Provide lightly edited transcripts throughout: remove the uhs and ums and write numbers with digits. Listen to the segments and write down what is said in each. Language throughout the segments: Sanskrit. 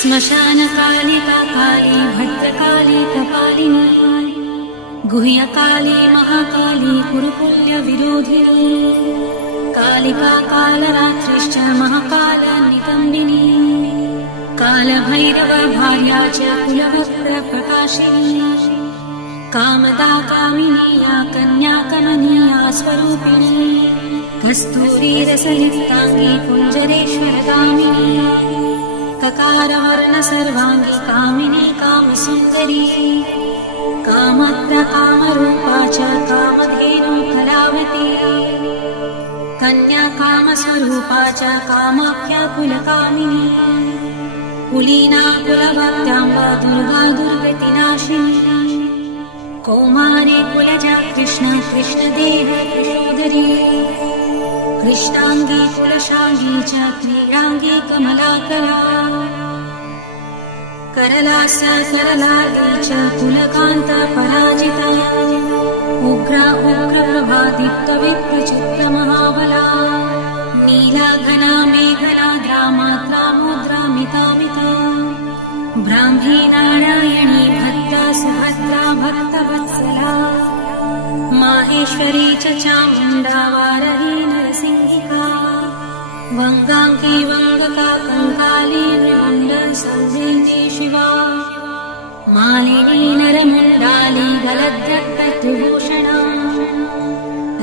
श्मशानकालिका काली भद्रकाली कपालिनी गुह्यकाली महाकाली कुरुकुल्यविरोधिनी कालिका कालरात्रिश्च महाकालनिकम्बिनी कालभैरव भार्या च कुलवक्त्रप्रकाशिनी कामदा कामिनी या कन्या कमनीया स्वरूपिणी कस्तूरीरसयुक्ताङ्गी कुञ्जरेश्वरगामिनी ककारवर्ण सर्वाङ्गी कामिनी कामसुन्दरी कामत्र कामरूपा च कामधेनु कलावती कन्या कामस्वरूपा च कामाख्या कुलकामिनी कुलीना कुलवत्याम्बा दुर्गा दुर्गतिनाशिनी कौमारी कुलजा कृष्ण कृष्णदेह कृशोदरी कृष्णांगी कुलशांगी च क्रीडांगी कमलाकरा करलासा करलादी च कुलकांत पराजिता उग्रा उग्रप्रभा दीप्तविप्रचित्त महाबला नीला घना मेघना मात्रा मुद्रा मितामिता ब्राह्मी नारायणी भद्रा सुभद्रा भक्तवत्सला माहेश्वरी च चामुण्डा वारही नरसिंहिका वङ्गाङ्गी वङ्गका कङ्काली नृमण्ड संवेदी शिवा मालिनी नरमुण्डाली गलद्रक्तत्रिभूषणा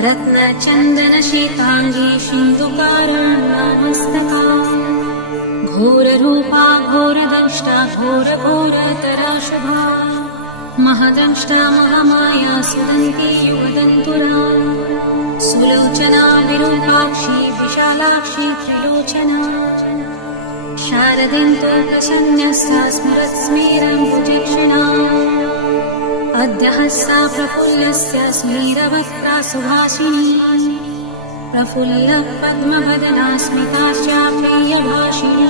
रत्नचन्दनशीताङ्गी सिन्धुकारुण्यमस्तका घोररूपा घोरदंष्टा घोरघोरतरा शुभा महदंष्टा महामाया सुदन्ती युगदन्तुरा सुलोचना विरूपाक्षी विशालाक्षी त्रिलोचना शारदेन्दुप्रसन्न्यस्ता स्मरत्स्मेरम्बुजक्षिणा अद्यहस्ता प्रफुल्लस्य स्मेरवक्त्रा सुभाषिणी प्रफुल्लपद्मवदना स्मिताश्चाप्रियभाषिणी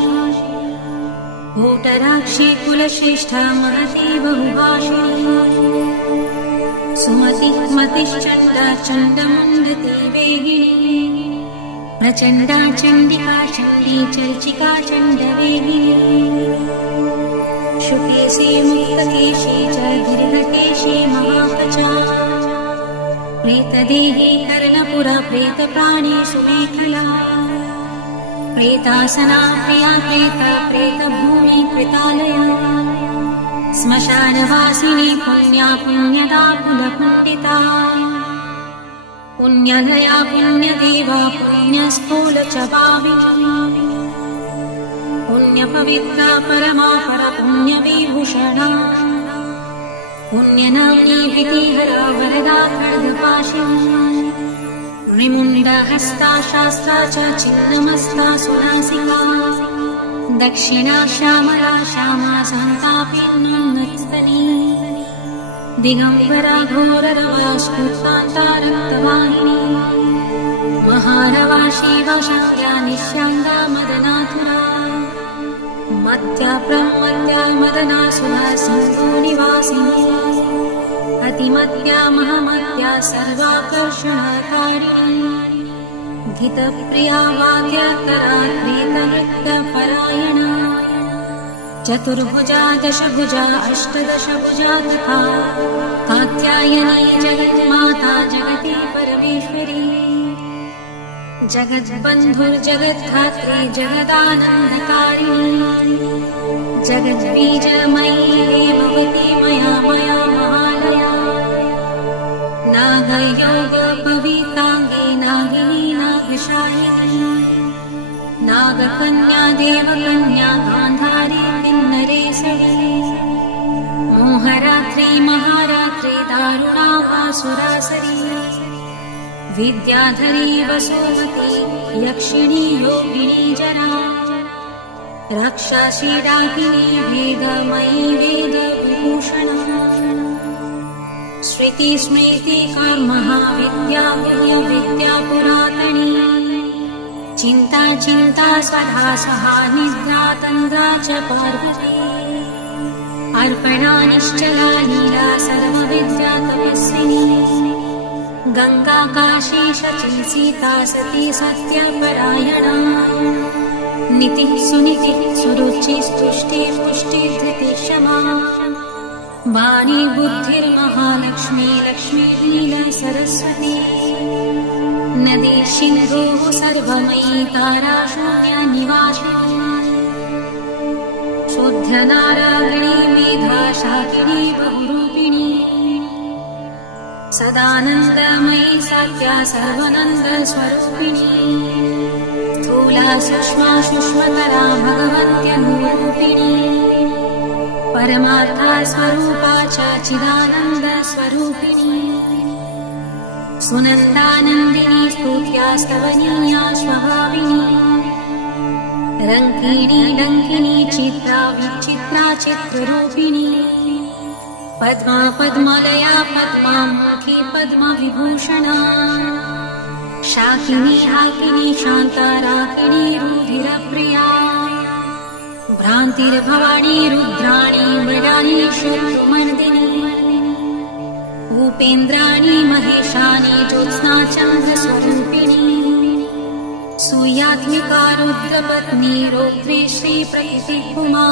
भूटराक्षी कुलश्रेष्ठा महती बहुभाषिणी सुमति मतिश्चण्डा चण्डमुण्डती वेगिनी प्रचण्डा चण्डिका चण्डी चर्चिका चण्डवेगिनी शुकेशी मुक्तकेशी च दीर्घकेशी महापचा प्रेतदेही कर्णपुरा प्रेतप्राणी सुमेखला प्रेतासना प्रिया प्रेता प्रेतभूमि कृतालया श्मशानवासिनी पुण्या पुण्यदा कुलपुण्डिता पुण्यलया पुण्यदेवा पुण्यस्थूलचपाविनी पुण्यपवित्रा परमा परपुण्यविभूषणा पुण्यनाम्नी भीतिहरा वरदा खड्गपाशिनी निमुण्डहस्ता शास्त्रा च छिन्नमस्ता सुनासिका दक्षिणा श्यामला श्यामा सन्तापिन्नस्तनी दिगम्बरा घोररवा स्फुर्तान्ता रक्तवाहिनी महारवा शिवशक्त्या निश्यङ्गा मदनाथुरा मत्या प्रमत्या मदना सुरा सिन्धुनिवासिनी अतिमत्या महामत्या सर्वाकर्षणकारिणी गीतप्रिया वाक्यकरा प्रीतनृत्यपरायणा चतुर्भुजा दशभुजा अष्टदशभुजा तथा कात्यायनी जगन्माता जगति परमेश्वरी जगद्बन्धुर्जगद्धात्री जगदानन्दकारिणी जगद्बीजमयी भवती मया मया महालया नागयोगपविताङ्गी नागिनी नागशायिनी नागकन्या देवकन्या गान्धारी किन्नरेसरी मोहरात्रि महारात्रि दारुणा वासुरासरी विद्याधरी वसुमती यक्षिणी योगिनी जरा रक्षाशी डाकिनी वेदमयी वेदविभूषणा श्रुति स्मृति कर्महा विद्या विद्या पुरातनी चिन्ता चिन्ता स्वधा सहा निद्रा तन्द्रा च पार्वती अर्पणा निश्चला लीला सर्वविद्या तपस्विनी गंगा काशी शची सीता सती सत्यपरायणा नितिः सुनितिः सुरुचिः स्तुष्टिः पुष्टिः धृतिः क्षमा वाणी बुद्धिर्महालक्ष्मी लक्ष्मी लीला सरस्वती नदी सिन्धुः सर्वमयी तारा शून्या निवासिनी शुद्धनारायणी मेधा शाकिनी बहुरूपिणी सदानन्दमयी सात्या सर्वानन्दस्वरूपिणी स्थूला सूक्ष्मा सूक्ष्मतरा भगवत्यनुरूपिणी परमार्था स्वरूपा च चिदानन्दस्वरूपिणी सुनन्दानन्दिनी स्तुत्या स्तवनीया स्वभाविनी रङ्किणी डङ्किनी चित्रा विचित्रा चित्ररूपिणी पद्मा पद्मलया पद्मामुखी पद्मविभूषणा शाकिनी हाकिनी शान्ता राकिनी रुधिरप्रिया भ्रान्तिर्भवानी रुद्राणी मृडानी शत्रुमर्दिनी उपेन्द्राणी महेशानी ज्योत्स्ना चन्द्रस्वरूपिणी सूयात्मिका रुद्रपत्नी रौद्री श्रीप्रतिभुमा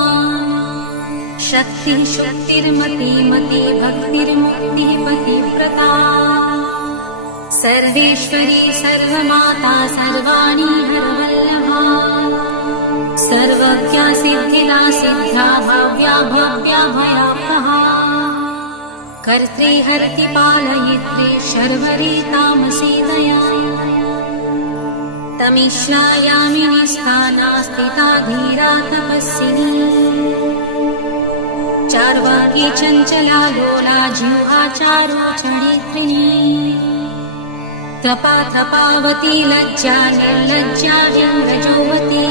शक्तिः शुक्तिर्मती मती भक्तिर्मुक्तिः पतिव्रता सर्वेश्वरी सर्वमाता सर्वाणी हरवल्लभा सर्वज्ञा सिद्धिदा सिद्धा भव्या भव्या भयापहा कर्त्री हर्ति पालयित्री शर्वरी तामसी दया तमिश्रायामिनी स्थाना स्थिता धीरा तपस्विनी चार्वाकी चञ्चला लोला जिह्वा चारुचरित्रिणी तपा तपावती लज्जा निर्लज्जा व्यङ्गजोवती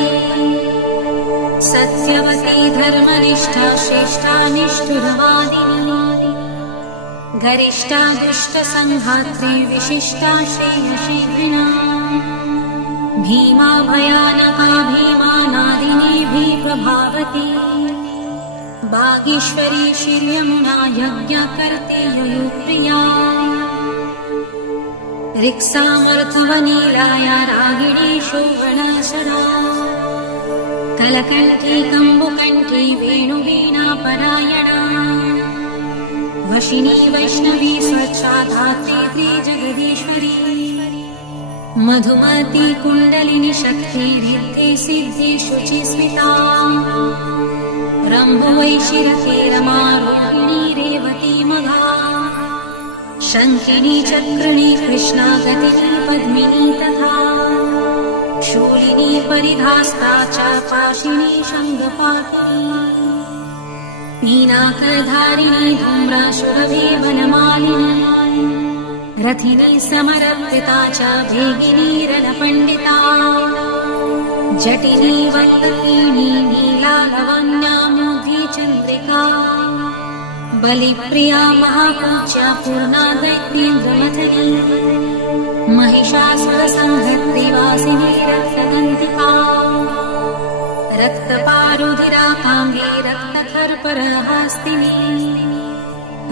सत्यवती धर्मनिष्ठा श्रेष्ठा निष्ठुरवादिनी गरिष्ठा दुष्टसंहात्री विशिष्टा श्रेयशीघ्रिणा भीमा भयानका भीमानादिनी भीप्रभावती बागीश्वरी श्रीयमुना यज्ञकर्ते ययुप्रिया रिक्सामर्थवनीलाया रागिणी शोभनाशरा कलकण्ठी कम्बुकण्ठी वेणुवीणा परायणा वशिनी वैष्णवी स्वच्छा धात्री जगदीश्वरी मधुमती कुण्डलिनी शक्ति रिद्धि सिद्धि शुचि स्मिता रम्भुवैशिरथे रमारोहिणी रेवती मघा शङ्खिनी चक्रिणी कृष्णा गतिनी पद्मिनी तथा शूलिनी परिधास्ता च पाशिनी शङ्खपातिनी पीनाकधारिणी धूम्राशुरभि वनमालिनी रथिनी समरर्पिता च भेगिनी रणपण्डिता जटिनी वल्लकीनी नीला लवण्या मोघी चन्द्रिका बलिप्रिया महापूज्या पूर्णा दैत्येन्द्रमथनी महिषासुरसंहर्त्रिवासिनी रक्तदन्तिका रक्तपारुधिराकाङ्गी रक्तखर्परहास्तिनी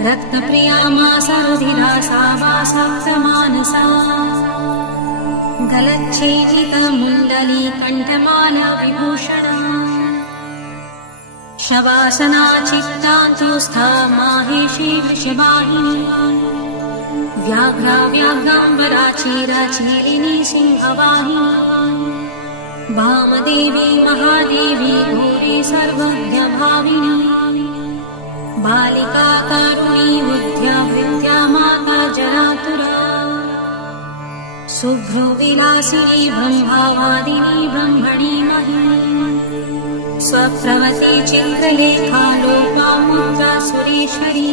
रक्तप्रिया मासरुधिरा सा वासप्तमानसा गलच्छेदितमुण्डली कण्ठमाला विभूषणा शवासना चित्तान्तुस्था माहेशी वृषवाहिनी व्याघ्रा व्याघ्राम्बरा चीराचीरिणी सिंहवाहिनी वामदेवी महादेवी घोरी सर्वज्ञभाविनी बालिका कारुणी बुद्ध्या भृत्या माता जरातुरा शुभ्रो विलासिनी ब्रह्मावादिनी ब्रह्मणी महिनी स्वप्रवती चित्रलेखा लोपामुद्रा सुरेश्वरी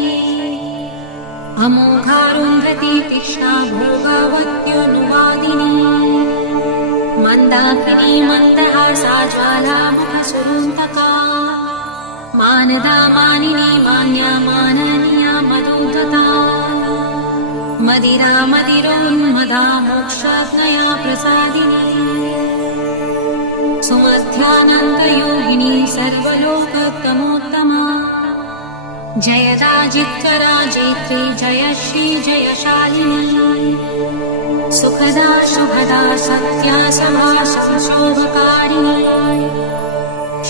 अमोघारुन्धती तीक्ष्णा भोगावत्योनुवादिनी मन्दाकिनी मन्दहासा ज्वालामुखसुरुन्तका मानदा मानिनी मान्या माननीया मधुगता मदिरा मदिरोन्मदा मोक्षाज्ञया प्रसादिनी सुमध्यानन्तयोगिनी सर्वलोकतमोत्तमा जयदाजित्वराजेत्री जय श्री जयशालिनी सुखदा शुभदा सत्या सभा शोभकारिणी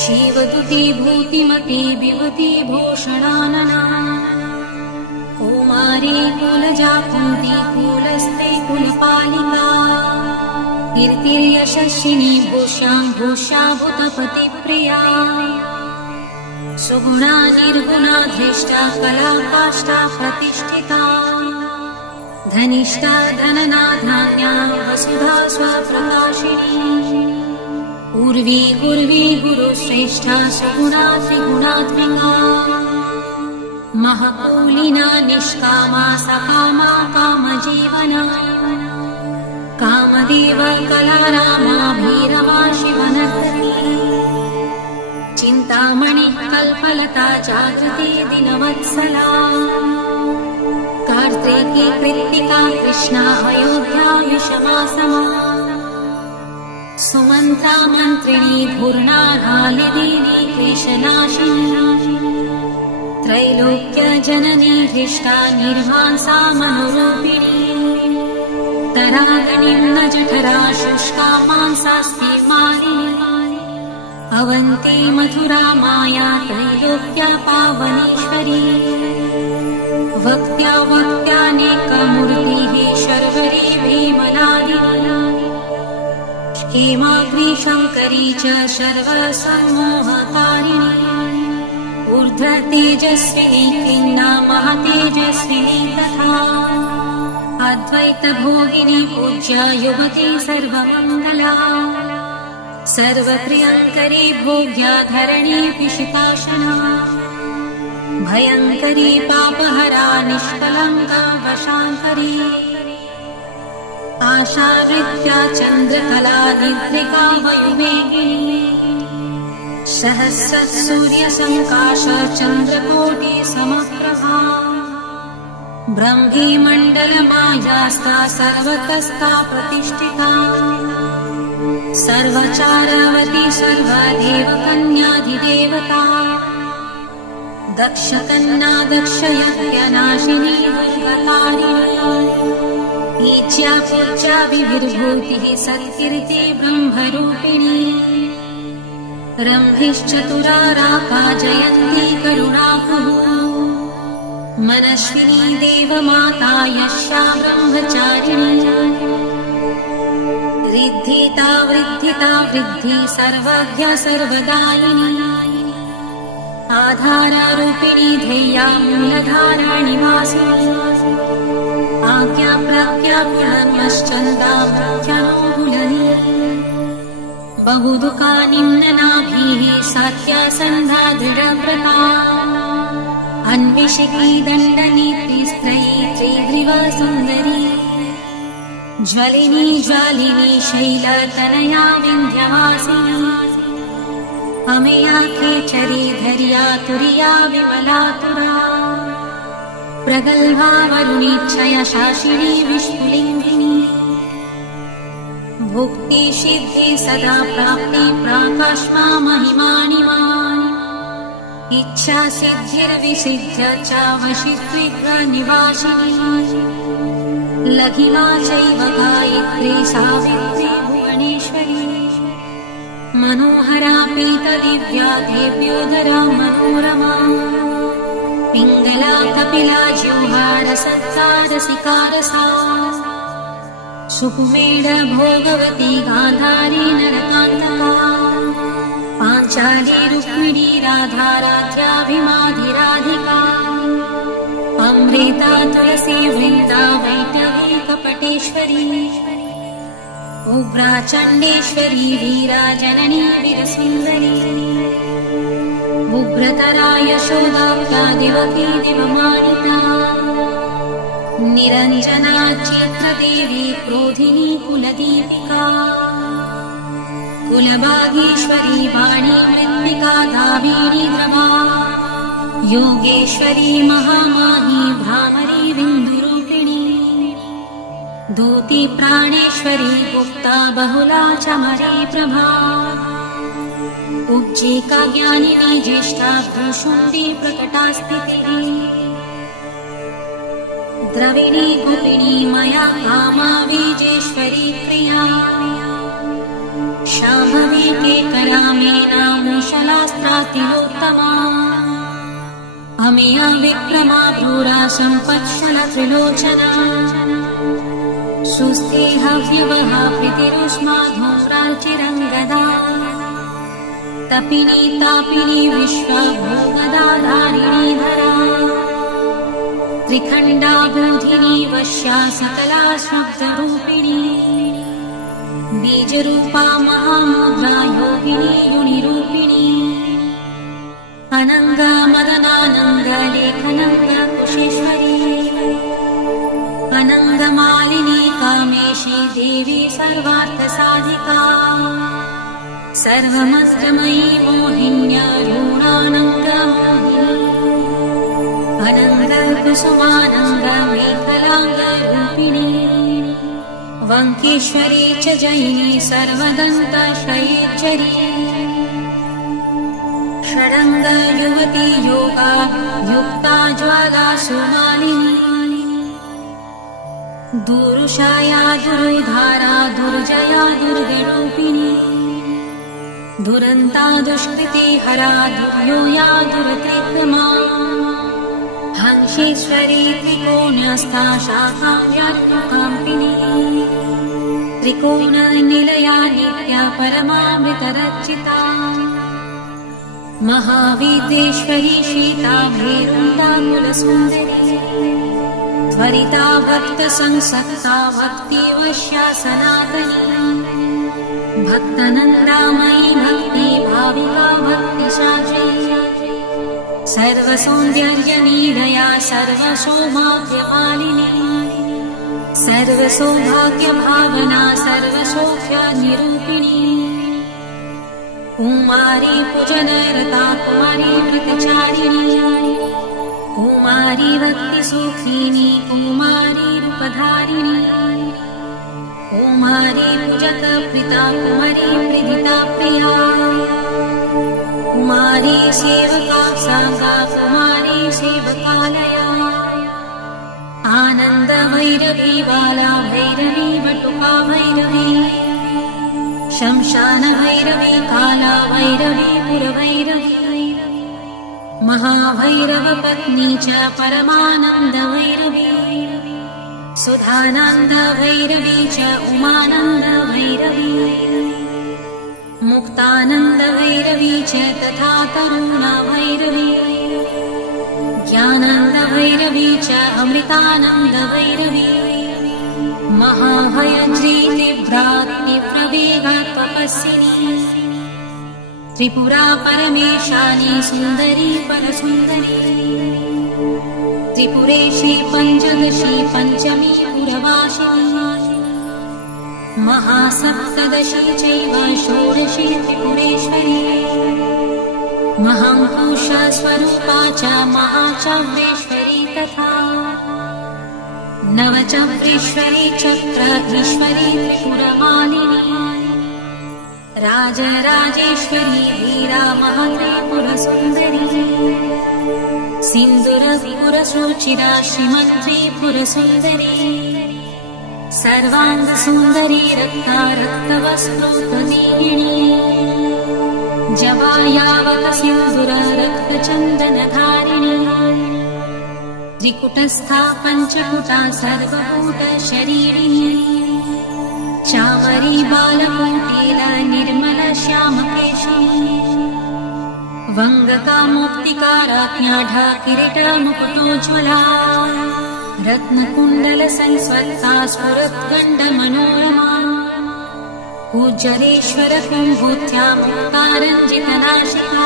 शिवदुती भूतिमती विभूति भूषणानना कुमारी कुलजा कुन्ती कुलस्ते कुलपालिका कीर्तिर्यशस्विनी भूष्यां भूष्या भूतपति प्रिया सुगुणा निर्गुणा धृष्टा कला काष्ठा प्रतिष्ठिता धनिष्ठा धनना धान्या वसुधा स्वप्रकाशिनी उर्वी गुर्वी गुरुश्रेष्ठा सुगुणा त्रिगुणात्मिका महकूलिना निष्कामा सकामा कामजीवना कामदेव कलारामाभिरमा शिवनर्तनी चिन्तामणि कल्पलता जागृति दिनवत्सला कार्तिकी कृत्तिका कृष्णा अयोध्या विषमासमा सुमन्त्रा मन्त्रिणी धूर्णा रालिनी क्लेशनाशिनी त्रैलोक्य जननी हृष्टा निर्वांसा मनोरूपिणी तरागणिर्न जठरा शुष्का मांसास्ति मालिनी अवन्ती मथुरा माया त्रैलोक्या पावनेश्वरी वक्त्या वक्त्यानेकमूर्तिः शर्वरी भीमनादिनी हेमाग्री शङ्करी च सर्वसम्मोहकारिणी ऊर्ध्व तेजस्विनी क्रीन्ना महातेजस्विनी तथा अद्वैत भोगिनी पूज्या युवती सर्वमङ्गला सर्वप्रियङ्करी भोग्या धरणी पिशिताशना भयङ्करी पापहरा निष्कलङ्का वशाङ्करी आशावृत्या चन्द्रकला निद्रिका वयुवेगिनी सहस्र सूर्यसङ्काश चन्द्रकोटि समप्रभा ब्रह्मी मण्डलमायास्ता सर्वतस्था प्रतिष्ठिता सर्वचारवती सर्वदेवकन्याधिदेवता दक्षकन्या दक्षयज्ञनाशिनी दुर्गतारिणी ईच्या पूज्या विविर्भूतिः सत्कीर्ति ब्रह्मरूपिणी रम्भिश्चतुराराका जयन्ती करुणाकुः मनस्विनी देवमाता यस्या ब्रह्मचारिणी रिद्धिता वृद्धिता वृद्धि सर्वज्ञ सर्वदायिनी आधाररूपिणी ध्येया मूलधाराणि वासिनी आज्ञा प्राज्ञा पुनर्मश्चन्दामृत्यानुकूलनी बहुदुःखा निम्ननाभिः सात्या सन्धा दृढव्रता अन्विषिकी दण्डनीतिस्त्रयी त्रिग्रीवा सुन्दरी ज्वलिनी ज्वालिनी शैलतनया विन्ध्यवासिनी अमेया खेचरी धर्या तुर्या विमलातुरा प्रगल्भा वरुणीच्छया शाशिनी विष्णुलिङ्गिनी भुक्ति सिद्धि सदा प्राप्ति प्राकाश्मा महिमानिमा इच्छा सिद्धिर्विसिद्ध्य च वशित्विग्र निवासिनी लघिमा चैव गायत्री सावित्री भुवनेश्वरी मनोहरा पीतदिव्या देव्योदरा मनोरमा पिङ्गला कपिला जिह्वा रसत्ता रसिकारसा सुकुमेड भोगवती गान्धारी नरकान्तका पाञ्चाली रुक्मिणी राधा राध्याभिमाधिराधिका अमृता तुलसी वृन्दा वैष्णवी कपटेश्वरी उग्रा चण्डेश्वरी वीरा जननी वीरसुन्दरी उग्रतरा यशोदाप्ता दिवकी दिवमानिता निरञ्जना चित्रदेवी क्रोधिनी कुलदीपिका कुलभागीश्वरी वाणी मृत्तिका दावीनी द्रमा योगेश्वरी महामाही भ्रामरी बिन्दुरूपिणी दूती प्राणेश्वरी गुप्ता बहुला चमरी प्रभा उज्जीका ज्ञानिनी ज्येष्ठा भ्रूशुण्डी प्रकटा स्थितिः द्रविणी कुपिनी मया कामा बीजेश्वरी क्रिया शाम्भवी केकरा मेना मूषला तिलोत्तमा अमेया विक्रमा क्रूरा सम्पत्शल त्रिलोचना सुस्ते हव्यवहा प्रीतिरुष्मा धूम्राचिरङ्गदा तपिनी तापिनी विश्वा भोगदा धारिणी धरा त्रिखण्डा बोधिनी वश्या सकला शब्दरूपिणी बीजरूपा महामुद्रा योगिनी युनिरूपिणी अनङ्गा मदनानङ्ग लेखनङ्ग कुशेश्वरी अनङ्गमालिनी कामेशी देवी सर्वार्थसाधिका सर्वमस्त्रमयी मोहिन्या ऋणानङ्गमोहिनी अनङ्गकुसुमानङ्ग मेखलाङ्गरूपिणी वङ्केश्वरी च जयिनी सर्वदन्तशयेश्वरी षडङ्ग युवती योगा युक्ता ज्वाला सुमालिनी दुरुषाया दुरुधारा दुर्जया दुर्गरूपिणी दुरन्ता दुष्कृति हरा दुर्योया दुरतिक्रमा हंसेश्वरी त्रिकोणस्था शाखाव्यात्मकाम्पिनी त्रिकोणनिलया नित्या परमामृतरचिता महाविद्येश्वरी शीता भेरुण्डा कुलसुन्दरी त्वरिता भक्तसंसक्ता भक्तिवश्या सनातनी भक्तनन्दामयी भक्ति भाविका भक्तिशाची सर्वसौन्दर्यनिलया सर्वसौभाग्यमालिनी सर्वसौभाग्यभावना सर्वसौख्यनिरूपिणी कुमारी पूजनरता कुमारी व्रतचारिणी कुमारी भक्तिसूखिनी कुमारी रूपधारिणी कुमारी पूजकप्रीता कुमारी प्रीतिता प्रिया कुमारी सेवका सागा कुमारी सेवकालया आनन्द भैरवी बाला भैरवी बटुका भैरवी शमशान भैरवी काला भैरवी पुरभैरवी महाभैरव पत्नी च परमानन्द भैरवी सुधानन्द भैरवी च उमानन्द भैरवी मुक्तानन्द भैरवी च तथा तरुणा भैरवी ज्ञानन्द भैरवी च अमृतानन्द भैरवी महाभयज्री तीव्राग्निप्रवेगा तपस्विनी त्रिपुरा परमेशानी सुन्दरी परसुन्दरी त्रिपुरेशी पञ्चदशी पञ्चमी पुरवासिनी महासप्तदशी चैव षोडशी त्रिपुरेश्वरी महाङ्कुशा स्वरूपा च महाचव्येश्वरी तथा नवचव्येश्वरी चक्र ईश्वरी त्रिपुरमालिनी राजराजेश्वरी वीरा महात्रिपुरसुन्दरी सिन्दूरपुरसुचिरा श्रीमत्त्रिपुरसुन्दरी सर्वाङ्गसुन्दरी रक्ता रक्तवस्त्रोत्तमीयिणी जवायावत सिन्दूर रक्तचन्दनधारिणी त्रिकुटस्था पञ्चकुटा सर्वकूटशरीरिणी चामरी बालकोटिला निर्मल श्यामकेशिनी वङ्गकामुक्तिकाराज्ञाढा किरीटमुकुटोज्ज्वला रत्नकुण्डल संस्वत्ता स्फुरद्गण्डमनोरमा कूजलेश्वर कुम्भूत्या मुक्तारञ्जितनाशिका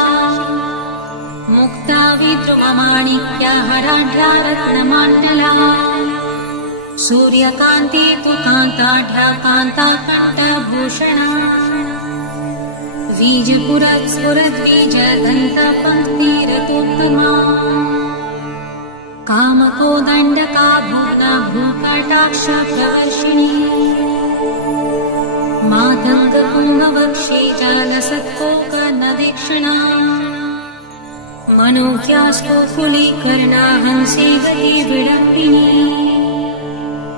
मुक्ता विद्रुममाणिक्या हराढ्या रत्नमाण्डला सूर्यकान्ति तु कान्ताढ्या कान्ताकण्ठभूषणा बीजपुरस्फुरद्बीजदन्तपङ्क्तिरतोत्तमा कामकोदण्डका भूना भूकटाक्षप्रवर्षिणी मातङ्गपुङ्गवक्षे जालसत्कोकनदीक्षणा मनोज्ञास्फुलीकर्णा हंसी गति विडम्बिनी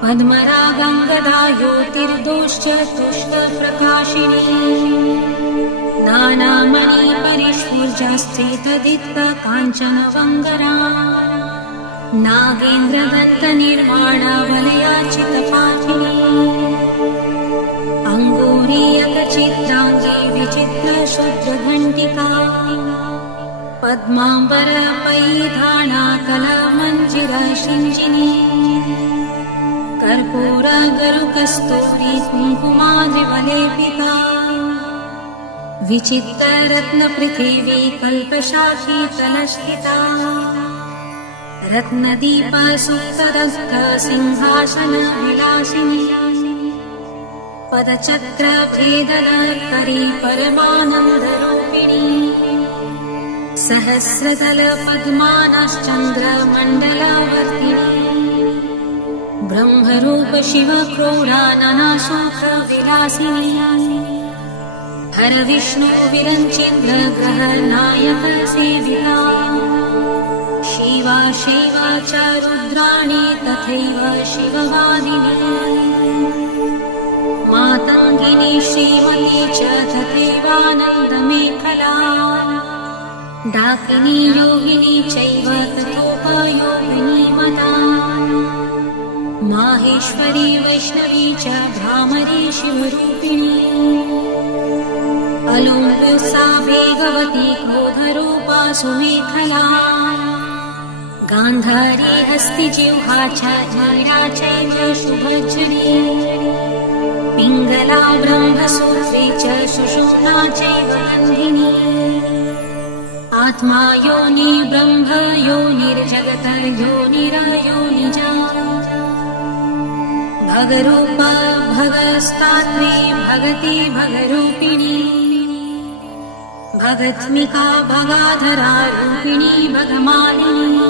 पद्मरागङ्गदा योतिर्दोश्च तुष्टप्रकाशिनी नानामणि परिस्फुर्जास्त्रेतदित्त काञ्चन वङ्गरा नागेन्द्रदत्त निर्माणा वलयाचितपाठिनी अङ्गुरीयकचित्राङ्गी विचित्र शुद्रघण्टिका पद्माम्बर पैधाना कलामञ्जिरा शृञ्जिनी कर्पूर गरुकस्तूरी कुङ्कुमाद्रिवलेपिता विचित्ररत्नपृथिवी कल्पशाखी तलस्थिता रत्नदीपसुप्तदत्त सिंहासन विलासिनी पदचक्रभेदनकरी परमानन्दरूपिणी सहस्रदल पद्मानश्चन्द्रमण्डलवर्तिनी ब्रह्मरूप शिवक्रोडाननाशोक विलासिनी हर विष्णु विरञ्चिन्द्र ग्रह नायक सेविता शिवा शैवा च रुद्राणी तथैव शिववादिनी मातङ्गिनी श्रीमती च तथैवानन्दमेखला डाकिनी योगिनी चैव तथोपयोगिनी मता माहेश्वरी वैष्णवी च भ्रामरी शिवरूपिणी अलुम्बुसा भेगवती क्रोधरूपा सुमेखला गान्धारी हस्तिजिह्वा च वीरा चैव शुभज्जनी पिङ्गला ब्रह्मसूत्रे च सुषुम्ना चैव नन्दिनी आत्मा योनि ब्रह्म योनिर्जगत योनिरयोनिजा भगरूपा भगस्तात्रे भगति भगरूपिणी भगत्मिका भगाधरा रूपिणी भगमालिनी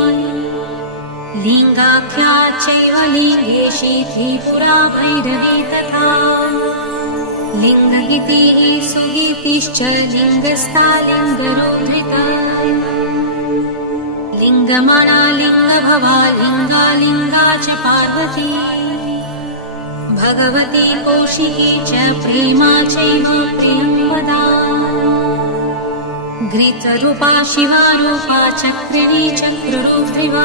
लिङ्गाख्या चैव लिङ्गेशी त्रिपुरा भैरवी तथा लिङ्गगीतिः सुगीतिश्च लिङ्गस्था लिङ्गरोद्धृता लिङ्गमणा लिङ्गभवा लिङ्गालिङ्गा च पार्वती भगवती कौशिकी च प्रेमा चैव प्रियंवदा घृतरूपा शिवारूपा चक्रिणी चक्ररूपिणी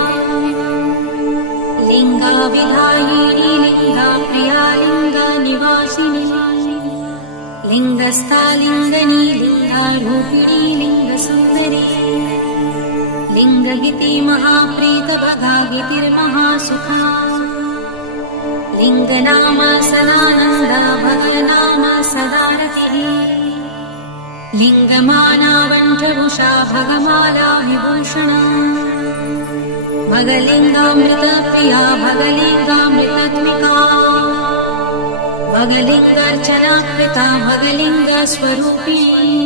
लिङ्गा विधायिनी लिङ्गा प्रिया लिङ्गा निवासिनी लिङ्गस्था लिङ्गनी लिङ्गारूपिणी लिङ्गसुन्दरी लिङ्गगीति महाप्रीतभगागीतिर्महासुखा लिङ्गनाम सदानन्दा भगनाम सदारतिः लिङ्गमाना वण्ठभूषा भगमाला विभूषणा भगलिङ्गामृतप्रिया भगलिङ्गामृतत्मिका भगलिङ्गार्चनाकृता भगलिङ्गस्वरूपिणी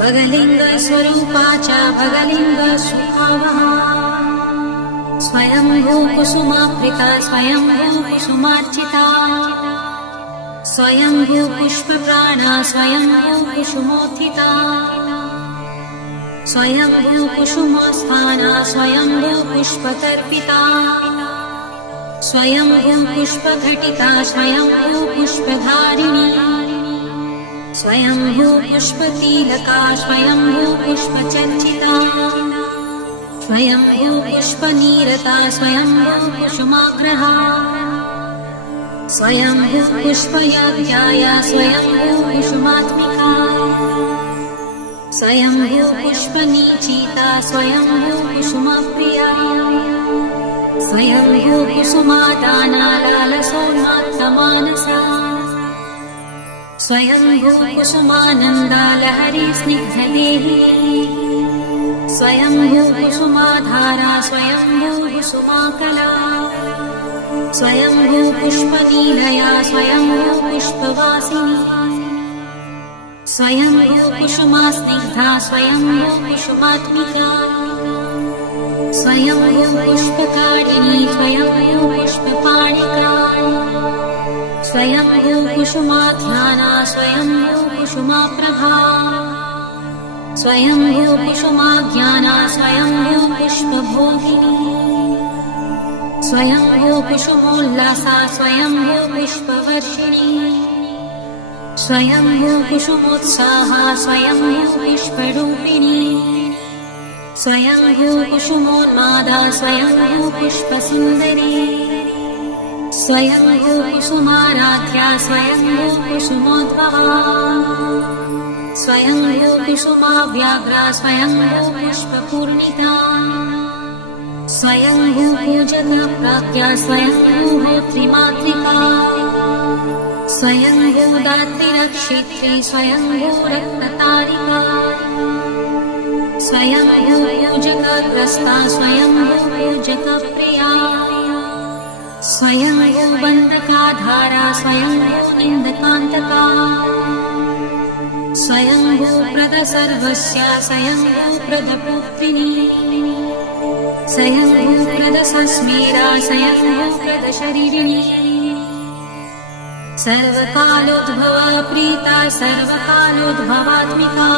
भगलिङ्गस्वरूपा च भगलिङ्गस्वभावः स्वयंभू कुसुमाप्रिता स्वयंभू कुसुमार्चिता स्वयंभू पुष्पप्राणा स्वयंभू कुसुमोत्थिता स्वयंभू कुसुमस्थाना स्वयंभू पुष्पतर्पिता स्वयंभू पुष्पघटिता स्वयंभू पुष्पधारिणी स्वयंभू पुष्पतिलका स्वयंभू पुष्पचर्चिता स्वयंभू पुष्पनीरता स्वयंभू कुसुमाग्रहा स्वयंभू पुष्पयाज्ञाया स्वयंभू कुसुमात्मिका स्वयंभू पुष्पनीचिता स्वयंभू कुसुमप्रिया स्वयंभू कुसुमादाना लालसोन्मात्तमानसा स्वयंभू कुसुमानन्दा लहरी स्निग्धदेही स्वयंभू कुसुमाधारा स्वयंभू कुसुमाकला स्वयंभू पुष्पनीलया स्वयंभू पुष्पवासिनी स्वयंभू कुसुमास्निग्धा स्वयंभू कुसुमात्मिका स्वयंभू पुष्पकारिणी स्वयंभू पुष्पपाणिका स्वयंभू कुसुमाध्याना स्वयंभू कुसुमाप्रभा स्वयंभू कुसुमाज्ञाना स्वयंभू पुष्पभोगिनी स्वयंभू कुसुमोल्लासा स्वयंभू पुष्पवर्षिणी स्वयंभू कुसुमोत्साहा स्वयंभू पुष्परूपिणी स्वयंभू कुसुमोन्मादा स्वयंभू पुष्पसुन्दरी स्वयंभू कुसुमाराध्या स्वयंभू कुसुमोद्भवा स्वयंभू कुसुमाव्याघ्रा स्वयंभू पुष्पपूर्णिता स्वयंभू पूजक प्राज्ञा स्वयंभू होत्रिमातृका स्वयंभू दात्रिरक्षित्री स्वयंभू रत्नतारिका स्वयंभू पूजकग्रस्ता स्वयंभू पूजकप्रिया स्वयंभू बन्धकाधारा स्वयंभू निन्दकान्तका स्वयंभू प्रदसर्वस्य स्वयंभू प्रदपुत्रिणी स्वयंभू प्रदसस्मेरा स्वयंभू प्रदशरीरिणी सर्वकालोद्भवा प्रीता सर्वकालोद्भवात्मिका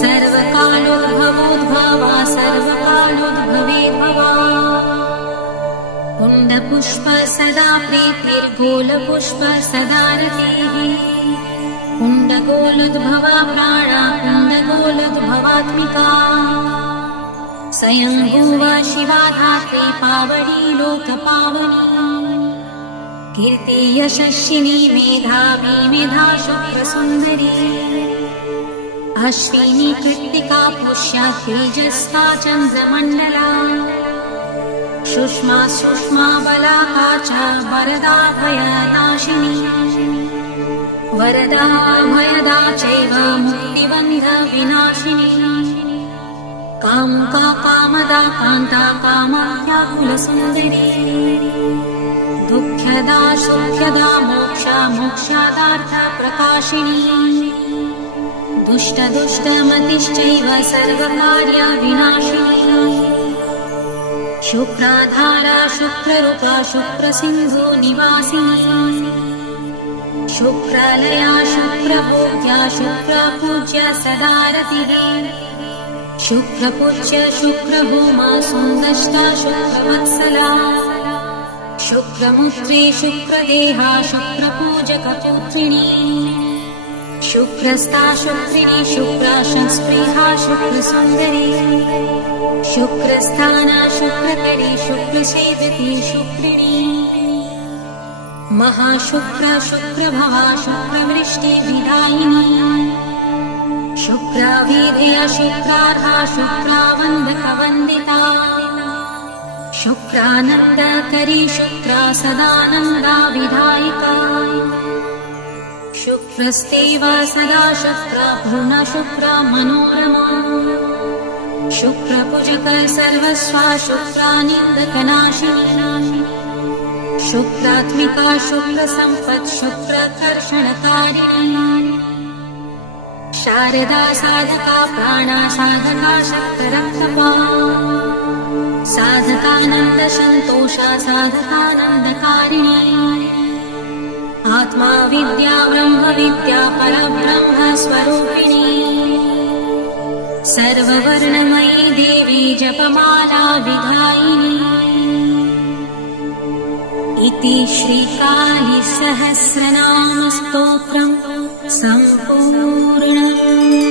सर्वकालोद्भवोद्भवा सर्वकालोद्भवेद्भवा कुण्डपुष्प सदा प्रीतिर्गोलपुष्प सदा रतिः कुण्डगोलोद्भवा प्राणा कुण्डगोलोद्भवात्मिका स्वयंभूवा शिवा धात्री पावनी लोकपावनी कीर्ति यशस्विनी मेधावी मेधा शुक्रसुन्दरी अश्विनी कृत्तिका पुष्या तेजस्ता चन्द्रमण्डला सुष्मा सुष्मा बलाका च वरदा भयनाशिनी वरदा भयदा चैव मुक्तिबन्ध विनाशिनी कामुका कामदा कान्ता कामाव्याकुलसुन्दरी दुःख्यदा सुख्यदा मोक्षा मोक्षादार्थ प्रकाशिनी दुष्ट दुष्टमतिश्चैव सर्वकार्य विनाशिनी शुक्राधारा शुक्ररूपा शुक्रसिन्धु निवासिनी शुक्रालया शुक्रभोग्या शुक्रपूज्य सदा रतिः शुक्रपूज्य शुक्रभूमा सुन्दष्टा शुक्रवत्सला शुक्रमुत्रे शुक्रदेहा शुक्रपूजकपुत्रिणी शुक्रस्ता शुक्रिणी शुक्राशस्पृहा शुक्रसुन्दरी शुक्रस्थाना शुक्रकरी शुक्रसेविती शुक्रिणी महाशुक्र शुक्रभवा शुक्रवृष्टिविदायिनी शुक्राभिधेया शुक्रार्हा शुक्रावन्दकवन्दिता शुक्रानन्दकरी शुक्रा सदानन्दा विधायिका शुक्रस्तेवा सदा शुक्रा पूर्णा शुक्रा मनोरमा शुक्रपूजक सर्वस्वा शुक्रानिन्दकनाशिनी शुक्रात्मिका शुक्रसम्पत् शुक्रकर्षणकारिणी शारदा साधका प्राणा साधका शक्तरक्तपा साधकानन्द सन्तोषा साधकानन्दकारिणी आत्मा विद्या ब्रह्म विद्या परब्रह्म स्वरूपिणी सर्ववर्णमयी देवी जपमाला विधायिनी इति श्रीकाली सहस्रनाम स्तोत्रम् सम्पूर्णम्।